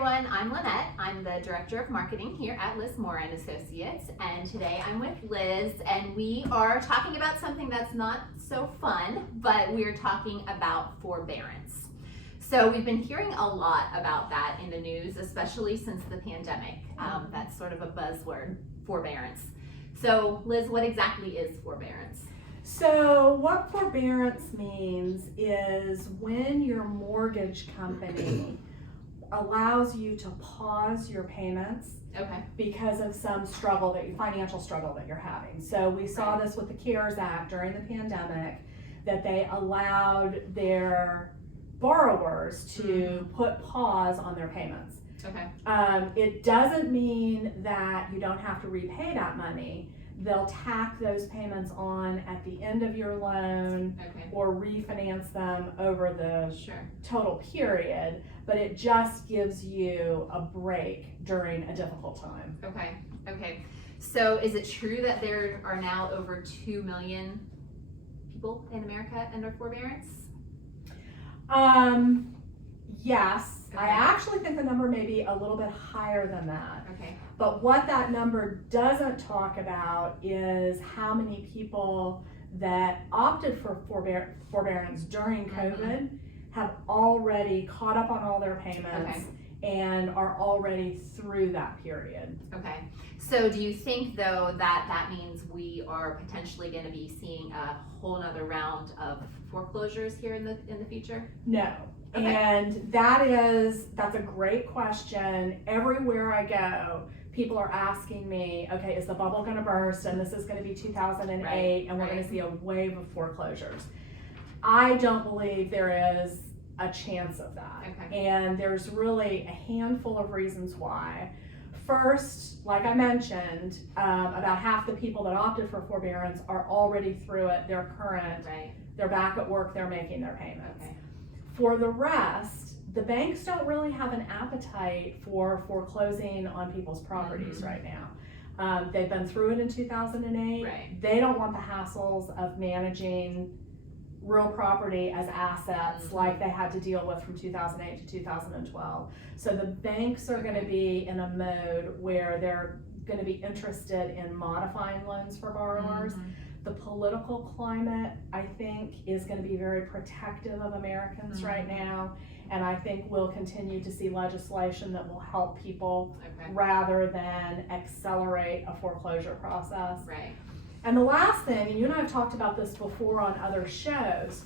everyone, I'm Lynette. I'm the Director of Marketing here at Liz Moore and Associates, and today I'm with Liz, and we are talking about something that's not so fun, but we're talking about forbearance. So we've been hearing a lot about that in the news, especially since the pandemic. That's sort of a buzzword, forbearance. So Liz, what exactly is forbearance? So what forbearance means is when your mortgage company allows you to pause your payments because of some financial struggle that you're having. So we saw this with the CARES Act during the pandemic, that they allowed their borrowers to put pause on their payments. It doesn't mean that you don't have to repay that money. They'll tack those payments on at the end of your loan or refinance them over the total period, but it just gives you a break during a difficult time. Okay. So is it true that there are now over 2 million people in America under forbearance? Yes. I actually think the number may be a little bit higher than that. But what that number doesn't talk about is how many people that opted for forbearance during COVID have already caught up on all their payments and are already through that period. So do you think though that means we are potentially going to be seeing a whole nother round of foreclosures here in the future? No. And that's a great question. Everywhere I go, people are asking me, okay, is the bubble going to burst and this is going to be 2008 and we're going to see a wave of foreclosures? I don't believe there is a chance of that. And there's really a handful of reasons why. First, like I mentioned, about half the people that opted for forbearance are already through it. They're current. They're back at work. They're making their payments. For the rest, the banks don't really have an appetite for foreclosing on people's properties right now. They've been through it in 2008. They don't want the hassles of managing real property as assets like they had to deal with from 2008 to 2012. So the banks are going to be in a mode where they're going to be interested in modifying loans for borrowers. The political climate, I think, is going to be very protective of Americans right now, and I think we'll continue to see legislation that will help people rather than accelerate a foreclosure process. And the last thing, and you and I have talked about this before on other shows,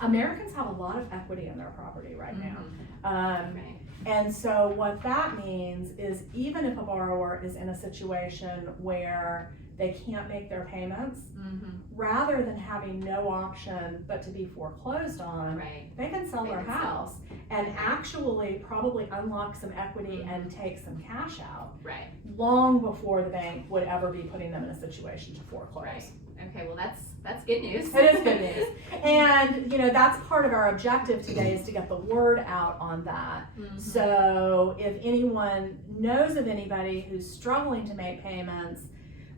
Americans have a lot of equity in their property right now. And so what that means is even if a borrower is in a situation where they can't make their payments, rather than having no option but to be foreclosed on, they can sell their house and actually probably unlock some equity and take some cash out long before the bank would ever be putting them in a situation to foreclose. Okay, well that's good news. It is good news. And that's part of our objective today, is to get the word out on that. So if anyone knows of anybody who's struggling to make payments,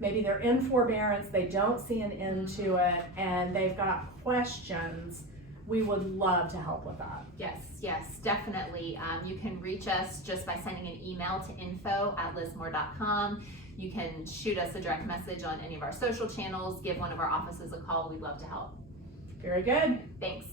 maybe they're in forbearance, they don't see an end to it, and they've got questions, we would love to help with that. Yes, definitely. You can reach us just by sending an email to info@lizmore.com. You can shoot us a direct message on any of our social channels, give one of our offices a call. We'd love to help. Very good. Thanks.